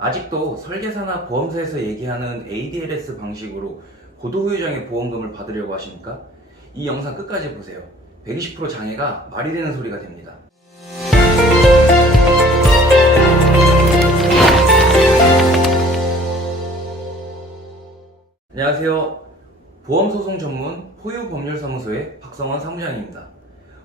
아직도 설계사나 보험사에서 얘기하는 ADLS 방식으로 고도후유장애 보험금을 받으려고 하십니까? 이 영상 끝까지 보세요. 120% 장애가 말이 되는 소리가 됩니다. 안녕하세요. 보험소송 전문 포유법률사무소의 박성원 사무장입니다.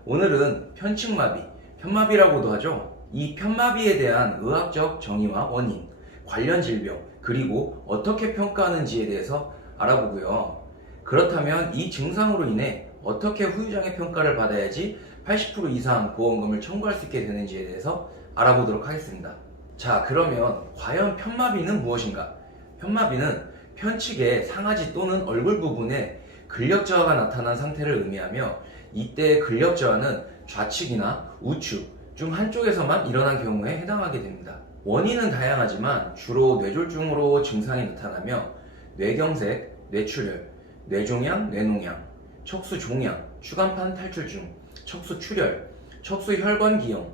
오늘은 편측마비, 편마비라고도 하죠. 이 편마비에 대한 의학적 정의와 원인, 관련 질병, 그리고 어떻게 평가하는지에 대해서 알아보고요. 그렇다면 이 증상으로 인해 어떻게 후유장애 평가를 받아야지 80% 이상 보험금을 청구할 수 있게 되는지에 대해서 알아보도록 하겠습니다. 자, 그러면 과연 편마비는 무엇인가? 편마비는 편측의 상하지 또는 얼굴 부분에 근력 저하가 나타난 상태를 의미하며, 이때 근력 저하는 좌측이나 우측 중 한쪽에서만 일어난 경우에 해당하게 됩니다. 원인은 다양하지만 주로 뇌졸중으로 증상이 나타나며 뇌경색, 뇌출혈, 뇌종양, 뇌농양, 척수종양, 추간판 탈출증, 척수출혈, 척수혈관기형,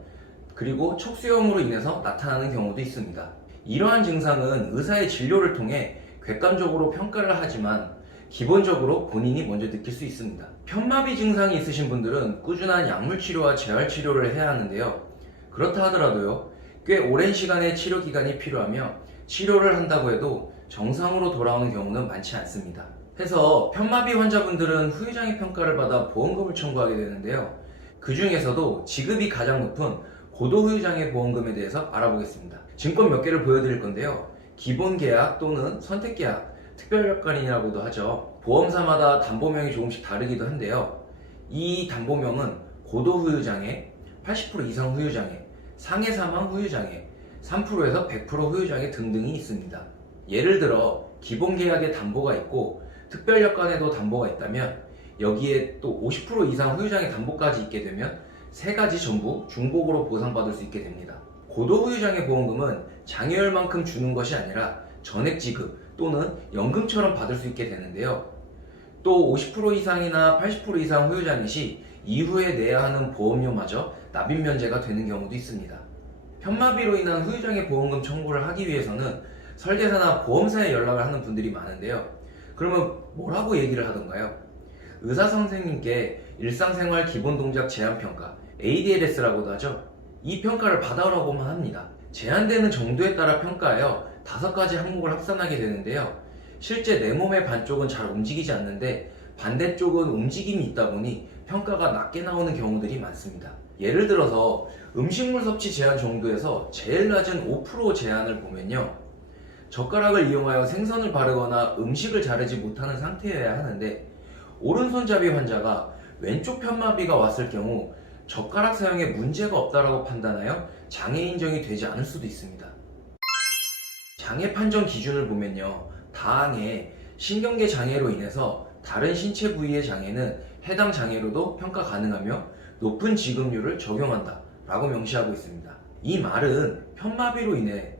그리고 척수염으로 인해서 나타나는 경우도 있습니다. 이러한 증상은 의사의 진료를 통해 객관적으로 평가를 하지만 기본적으로 본인이 먼저 느낄 수 있습니다. 편마비 증상이 있으신 분들은 꾸준한 약물치료와 재활치료를 해야 하는데요. 그렇다 하더라도요, 꽤 오랜 시간의 치료 기간이 필요하며 치료를 한다고 해도 정상으로 돌아오는 경우는 많지 않습니다. 해서 편마비 환자분들은 후유장애 평가를 받아 보험금을 청구하게 되는데요. 그 중에서도 지급이 가장 높은 고도후유장애 보험금에 대해서 알아보겠습니다. 증권 몇 개를 보여드릴 건데요. 기본계약 또는 선택계약, 특별약관이라고도 하죠. 보험사마다 담보명이 조금씩 다르기도 한데요. 이 담보명은 고도후유장애, 80% 이상 후유장애, 상해 사망 후유장애, 3%에서 100% 후유장애 등등이 있습니다. 예를 들어 기본계약에 담보가 있고 특별약관에도 담보가 있다면 여기에 또 50% 이상 후유장애 담보까지 있게 되면 세 가지 전부 중복으로 보상받을 수 있게 됩니다. 고도후유장애 보험금은 장애율만큼 주는 것이 아니라 전액 지급 또는 연금처럼 받을 수 있게 되는데요. 또 50% 이상이나 80% 이상 후유장애 시 이후에 내야 하는 보험료마저 납입 면제가 되는 경우도 있습니다. 편마비로 인한 후유장애 보험금 청구를 하기 위해서는 설계사나 보험사에 연락을 하는 분들이 많은데요. 그러면 뭐라고 얘기를 하던가요? 의사 선생님께 일상생활 기본동작 제한평가, ADLS라고도 하죠. 이 평가를 받아오라고만 합니다. 제한되는 정도에 따라 평가하여 5가지 항목을 합산하게 되는데요. 실제 내 몸의 반쪽은 잘 움직이지 않는데 반대쪽은 움직임이 있다 보니 평가가 낮게 나오는 경우들이 많습니다. 예를 들어서 음식물 섭취 제한 정도에서 제일 낮은 5% 제한을 보면요, 젓가락을 이용하여 생선을 바르거나 음식을 자르지 못하는 상태여야 하는데 오른손잡이 환자가 왼쪽 편마비가 왔을 경우 젓가락 사용에 문제가 없다라고 판단하여 장애 인정이 되지 않을 수도 있습니다. 장애 판정 기준을 보면요, 다항의 신경계 장애로 인해서 다른 신체 부위의 장애는 해당 장애로도 평가 가능하며 높은 지급률을 적용한다 라고 명시하고 있습니다. 이 말은 편마비로 인해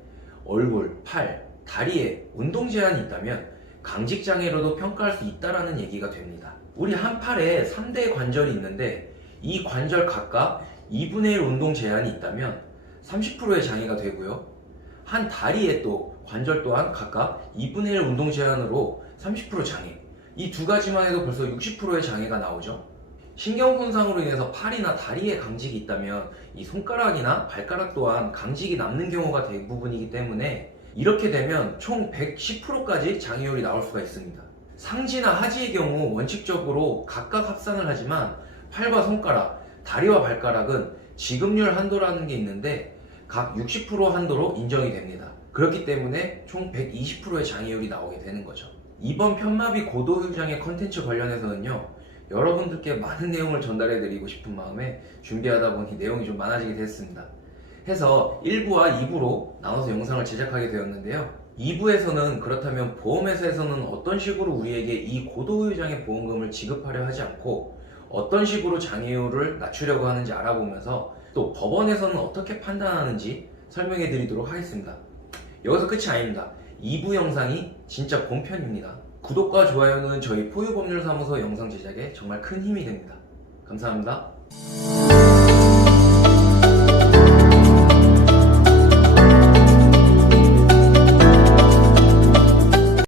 얼굴, 팔, 다리에 운동 제한이 있다면 강직 장애로도 평가할 수 있다라는 얘기가 됩니다. 우리 한 팔에 3대 관절이 있는데 이 관절 각각 2분의 1 운동 제한이 있다면 30%의 장애가 되고요. 한 다리에 또 관절 또한 각각 2분의 1 운동 제한으로 30% 장애. 이 두 가지만 해도 벌써 60%의 장애가 나오죠. 신경 손상으로 인해서 팔이나 다리에 강직이 있다면 이 손가락이나 발가락 또한 강직이 남는 경우가 대부분이기 때문에 이렇게 되면 총 110%까지 장애율이 나올 수가 있습니다. 상지나 하지의 경우 원칙적으로 각각 합산을 하지만 팔과 손가락, 다리와 발가락은 지급률 한도라는 게 있는데 각 60% 한도로 인정이 됩니다. 그렇기 때문에 총 120%의 장애율이 나오게 되는 거죠. 이번 편마비 고도후유장애 컨텐츠 관련해서는요, 여러분들께 많은 내용을 전달해 드리고 싶은 마음에 준비하다 보니 내용이 좀 많아지게 됐습니다. 해서 1부와 2부로 나눠서 영상을 제작하게 되었는데요. 2부에서는 그렇다면 보험회사에서는 어떤 식으로 우리에게 이 고도후유장애 보험금을 지급하려 하지 않고 어떤 식으로 장애율을 낮추려고 하는지 알아보면서 또 법원에서는 어떻게 판단하는지 설명해 드리도록 하겠습니다. 여기서 끝이 아닙니다. 2부 영상이 진짜 본편입니다. 구독과 좋아요는 저희 포유법률사무소 영상 제작에 정말 큰 힘이 됩니다. 감사합니다.